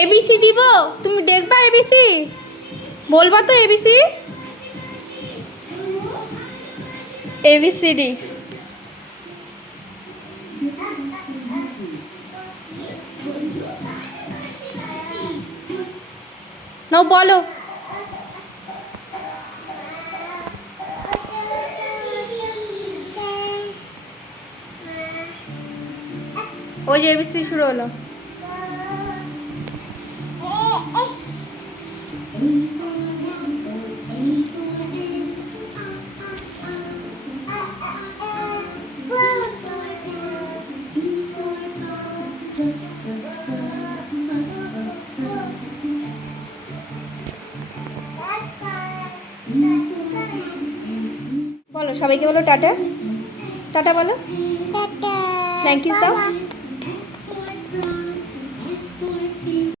এবিসি দিব? তুমি দেখবা এবিসি? বলবা তো এবিসি? এবিসিডি নাও, বলো। ওই যে এবিসি শুরু হলো। বলো, সবাইকে বলো টাটা। টাটা বলো, থ্যাংক ইউ দাও।